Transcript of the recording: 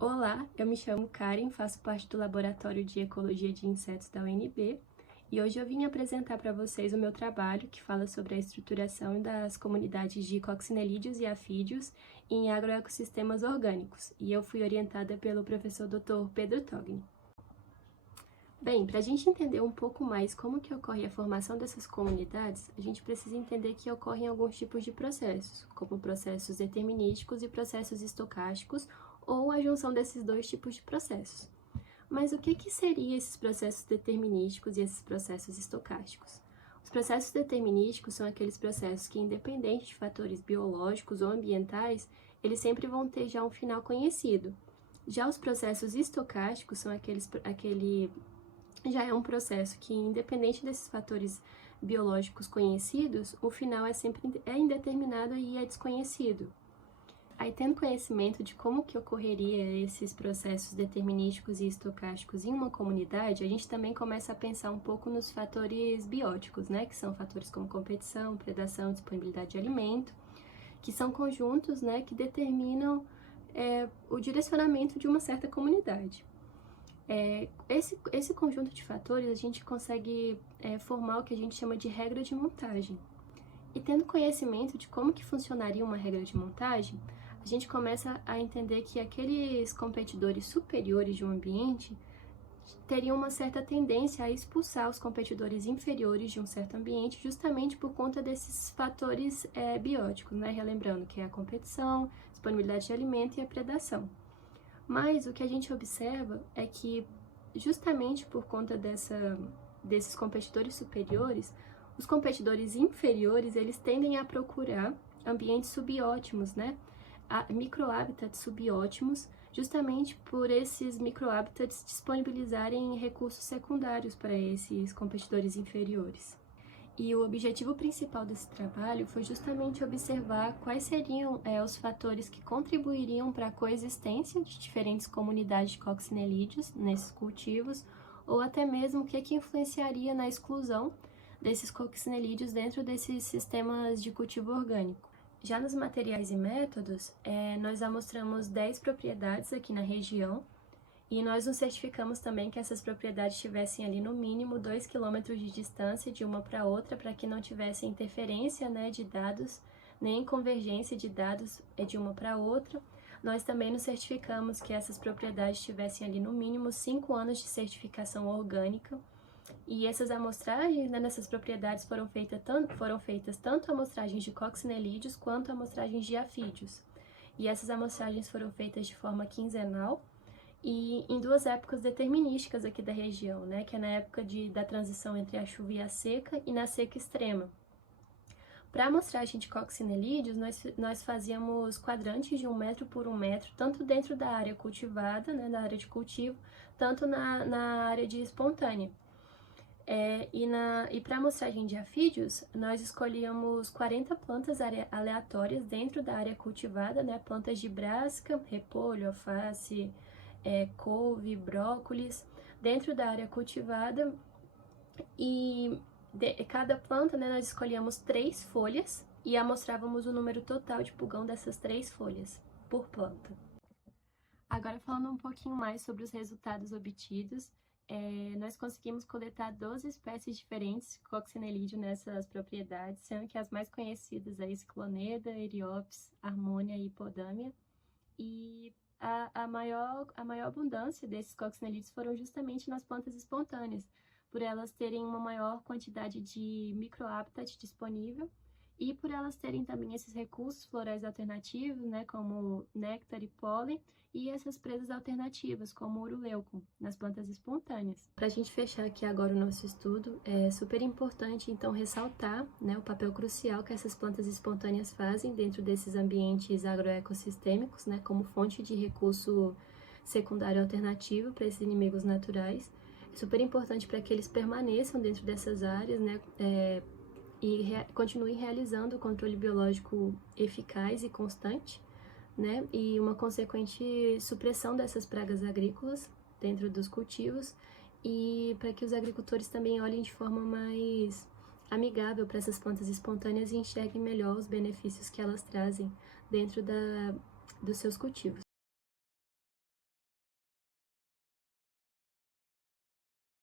Olá, eu me chamo Karen, faço parte do Laboratório de Ecologia de Insetos da UNB e hoje eu vim apresentar para vocês o meu trabalho que fala sobre a estruturação das comunidades de coccinelídeos e afídeos em agroecossistemas orgânicos e eu fui orientada pelo professor Dr. Pedro Togni. Bem, para a gente entender um pouco mais como que ocorre a formação dessas comunidades, a gente precisa entender que ocorrem alguns tipos de processos, como processos determinísticos e processos estocásticos, ou a junção desses dois tipos de processos. Mas o que seriam esses processos determinísticos e esses processos estocásticos? Os processos determinísticos são aqueles processos que, independente de fatores biológicos ou ambientais, eles sempre vão ter já um final conhecido. Já os processos estocásticos são já é um processo que, independente desses fatores biológicos conhecidos, o final é sempre indeterminado e é desconhecido. Aí, tendo conhecimento de como que ocorreria esses processos determinísticos e estocásticos em uma comunidade, a gente também começa a pensar um pouco nos fatores bióticos, né? Que são fatores como competição, predação, disponibilidade de alimento, que são conjuntos, né, que determinam o direcionamento de uma certa comunidade. Esse conjunto de fatores a gente consegue formar o que a gente chama de regra de montagem. E tendo conhecimento de como que funcionaria uma regra de montagem, a gente começa a entender que aqueles competidores superiores de um ambiente teriam uma certa tendência a expulsar os competidores inferiores de um certo ambiente, justamente por conta desses fatores bióticos, né? Relembrando que é a competição, disponibilidade de alimento e a predação. Mas o que a gente observa é que, justamente por conta desses competidores superiores, os competidores inferiores, eles tendem a procurar ambientes subótimos, né? Microhabitats subótimos, justamente por esses microhabitats disponibilizarem recursos secundários para esses competidores inferiores. E o objetivo principal desse trabalho foi justamente observar quais seriam os fatores que contribuiriam para a coexistência de diferentes comunidades de coccinelídeos nesses cultivos, ou até mesmo o que influenciaria na exclusão desses coccinelídeos dentro desses sistemas de cultivo orgânico. Já nos materiais e métodos, nós amostramos 10 propriedades aqui na região, e nós nos certificamos também que essas propriedades tivessem ali no mínimo 2 km de distância de uma para outra, para que não tivesse interferência, né, de dados, nem convergência de dados de uma para outra. Nós também nos certificamos que essas propriedades tivessem ali no mínimo 5 anos de certificação orgânica. E essas amostragens, né, nessas propriedades foram feitas tanto amostragens de coccinelídeos quanto amostragens de afídeos. E essas amostragens foram feitas de forma quinzenal e em duas épocas determinísticas aqui da região, né, que é na época da transição entre a chuva e a seca e na seca extrema. Para a amostragem de coccinelídeos, nós fazíamos quadrantes de 1 metro por 1 metro, tanto dentro da área cultivada, né, da área de cultivo, tanto na área de espontânea. E para a amostragem de afídeos, nós escolhíamos 40 plantas aleatórias dentro da área cultivada, né, plantas de brasca, repolho, alface, couve, brócolis, dentro da área cultivada, e cada planta, né, nós escolhíamos 3 folhas e amostrávamos o número total de pulgão dessas 3 folhas por planta. Agora, falando um pouquinho mais sobre os resultados obtidos, nós conseguimos coletar 12 espécies diferentes de coccinelídeo nessas propriedades, sendo que as mais conhecidas é Escloneda, Eriopsis, Harmonia e Hipodamia. E a maior abundância desses coccinelídeos foram justamente nas plantas espontâneas, por elas terem uma maior quantidade de microhabitat disponível e por elas terem também esses recursos florais alternativos, né, como néctar e pólen, e essas presas alternativas, como o uruleucum, nas plantas espontâneas. Para a gente fechar aqui agora o nosso estudo, é super importante, então, ressaltar, né, o papel crucial que essas plantas espontâneas fazem dentro desses ambientes agroecossistêmicos, né, como fonte de recurso secundário alternativo para esses inimigos naturais. É super importante para que eles permaneçam dentro dessas áreas, né, continuem realizando o controle biológico eficaz e constante, né, e uma consequente supressão dessas pragas agrícolas dentro dos cultivos, e para que os agricultores também olhem de forma mais amigável para essas plantas espontâneas e enxerguem melhor os benefícios que elas trazem dentro dos seus cultivos.